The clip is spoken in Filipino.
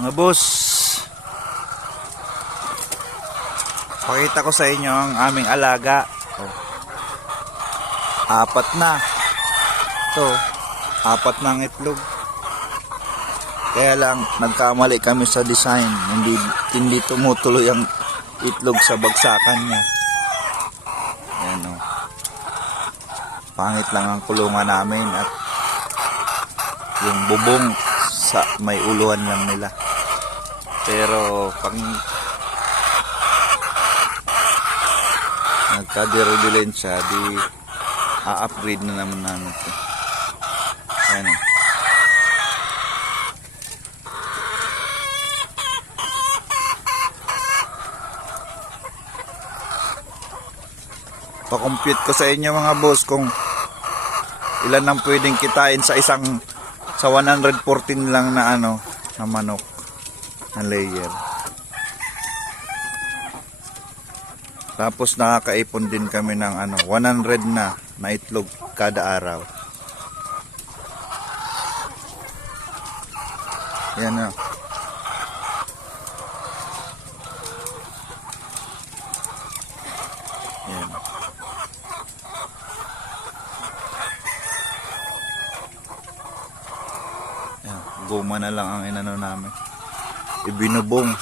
Mga boss, pakita ko sa inyo ang aming alaga. Oh. Apat na. Ito, apat na ang itlog. Kaya lang, nagkamali kami sa design. Hindi tumutuloy ang itlog sa bagsakan niya. Ayan o. Pangit lang ang kulungan namin at yung bubong sa may uluhan lang nila. Pero pag nagka-dirudulensya, di a-upgrade na naman namin ito. Ayan o. Pa-compute ko sa inyo mga boss kung ilan ang pwedeng kitain sa 114 lang na na manok na layer. Tapos nakakaipon din kami ng 100 na itlog kada araw. Yan na. Yan. Yan, guma na lang ang inano namin. Ibinubong.